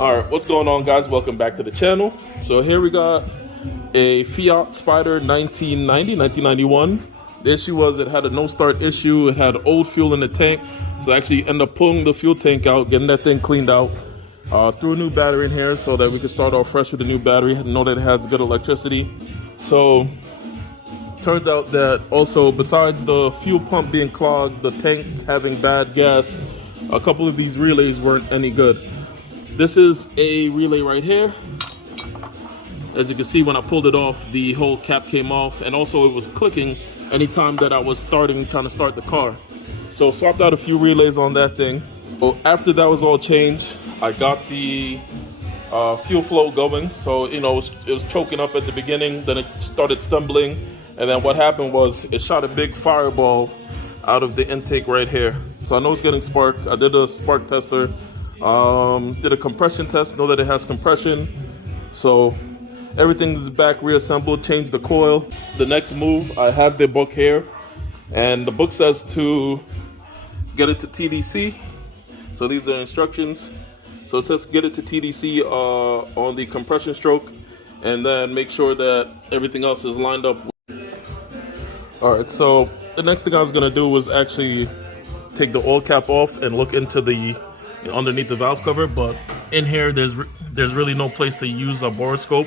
All right, what's going on, guys? Welcome back to the channel. So here we got a Fiat Spider 1991. The issue was it had a no start issue. It had old fuel in the tank. So I actually ended up pulling the fuel tank out, getting that thing cleaned out. Threw a new battery in here so that we could start off fresh with a new battery. I know that it has good electricity. So turns out that also, besides the fuel pump being clogged, the tank having bad gas, a couple of these relays weren't any good. This is a relay right here. As you can see, when I pulled it off, the whole cap came off, and also it was clicking anytime that I was trying to start the car. So swapped out a few relays on that thing. So after that was all changed, I got the fuel flow going. So, you know, it was choking up at the beginning, then it started stumbling. And then what happened was it shot a big fireball out of the intake right here. So I know it's getting spark. I did a spark tester, did a compression test, know that it has compression. So everything is back reassembled, changed the coil. The next move, I have the book here, and the book says to get it to TDC. So these are instructions. So it says get it to TDC on the compression stroke, and then make sure that everything else is lined up. All right, so the next thing I was gonna do was actually take the oil cap off and look into the underneath the valve cover, but in here there's really no place to use a borescope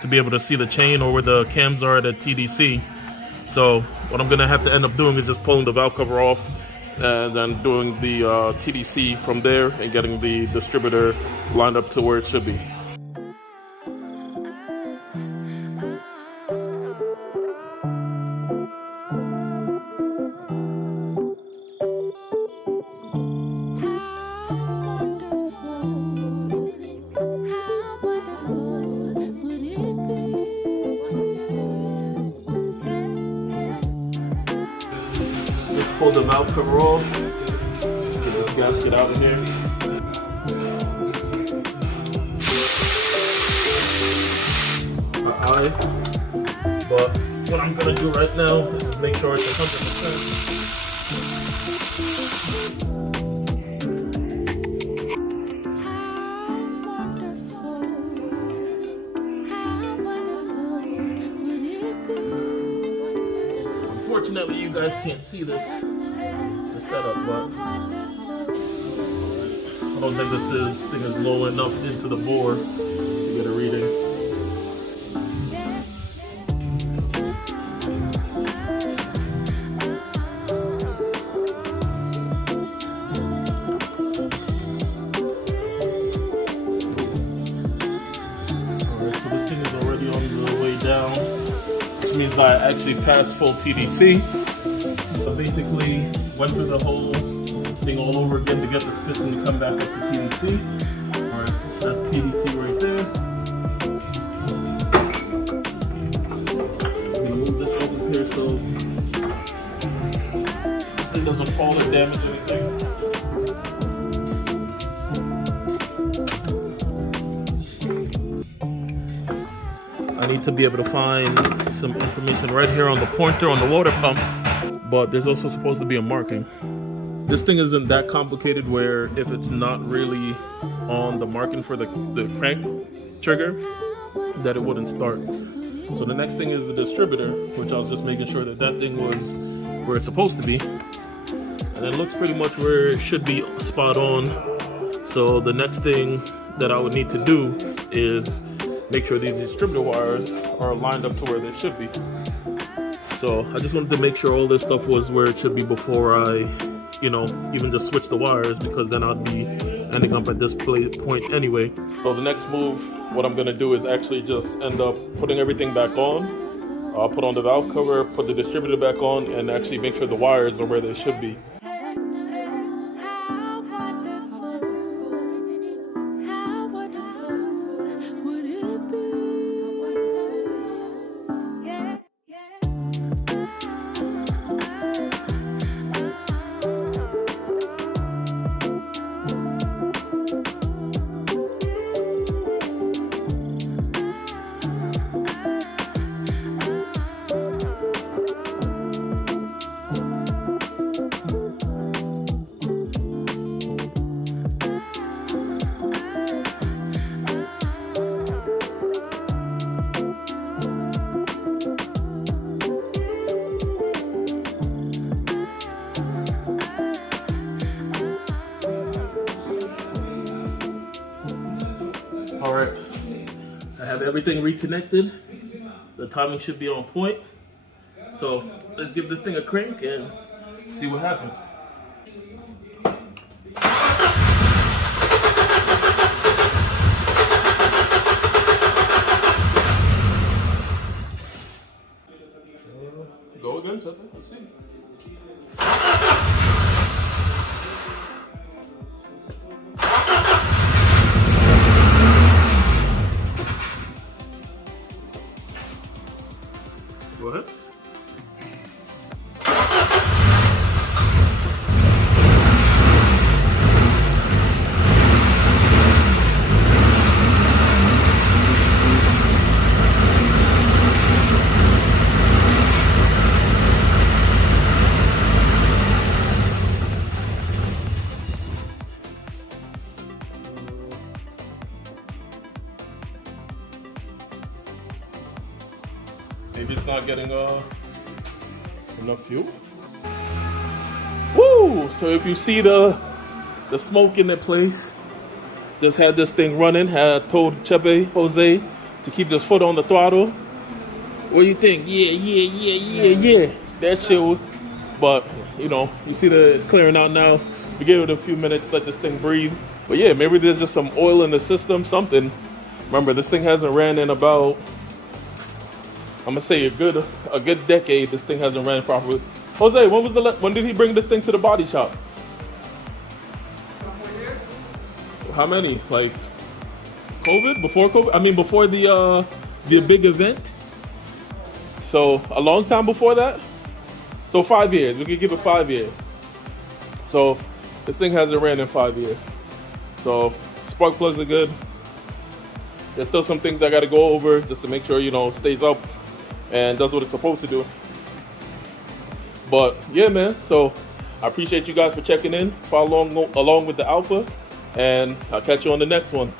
to be able to see the chain or where the cams are at a TDC. So what I'm gonna have to end up doing is just pulling the valve cover off and then doing the TDC from there and getting the distributor lined up to where it should be. Pull the valve cover off, get this gasket out of here. But what I'm gonna do right now is make sure it's 100%. Unfortunately, you guys can't see the setup, but I don't think this thing is low enough into the bore to get a reading. Alright, so this thing is already on the way down. This means I actually passed full TDC. So basically, went through the whole thing all over again to get this piston to come back up to TDC. Alright, that's TDC right there. I'm gonna move this over here so this thing doesn't fall or damage anything. I need to be able to find some information right here on the pointer on the water pump, but there's also supposed to be a marking. This thing isn't that complicated where if it's not really on the marking for the crank trigger, that it wouldn't start. So the next thing is the distributor, which I was just making sure that that thing was where it's supposed to be. And it looks pretty much where it should be, spot on. So the next thing that I would need to do is make sure these distributor wires are lined up to where they should be. So I just wanted to make sure all this stuff was where it should be before I, even just switch the wires, because then I'd be ending up at this point anyway. So the next move, what I'm gonna do is actually just end up putting everything back on. I'll put on the valve cover, put the distributor back on, and actually make sure the wires are where they should be. All right, I have everything reconnected. The timing should be on point. So let's give this thing a crank and see what happens. Go again, something. Let's see. Go ahead. Maybe it's not getting enough fuel. Woo! So if you see the smoke in the place, just had this thing running. Had told Chepe Jose to keep his foot on the throttle. What do you think? Yeah. That shit was. But you know, you see it's clearing out now. We gave it a few minutes, let this thing breathe. But yeah, maybe there's just some oil in the system, something. Remember, this thing hasn't ran in about, I'm gonna say a good decade. This thing hasn't ran properly. Jose, when did he bring this thing to the body shop? How many? Like COVID? Before COVID? I mean, before the big event. So a long time before that. So 5 years. We could give it 5 years. So this thing hasn't ran in 5 years. So spark plugs are good. There's still some things I got to go over just to make sure it stays up and does what it's supposed to do. But yeah, man. So I appreciate you guys for checking in. Follow along with the Alpha, and I'll catch you on the next one.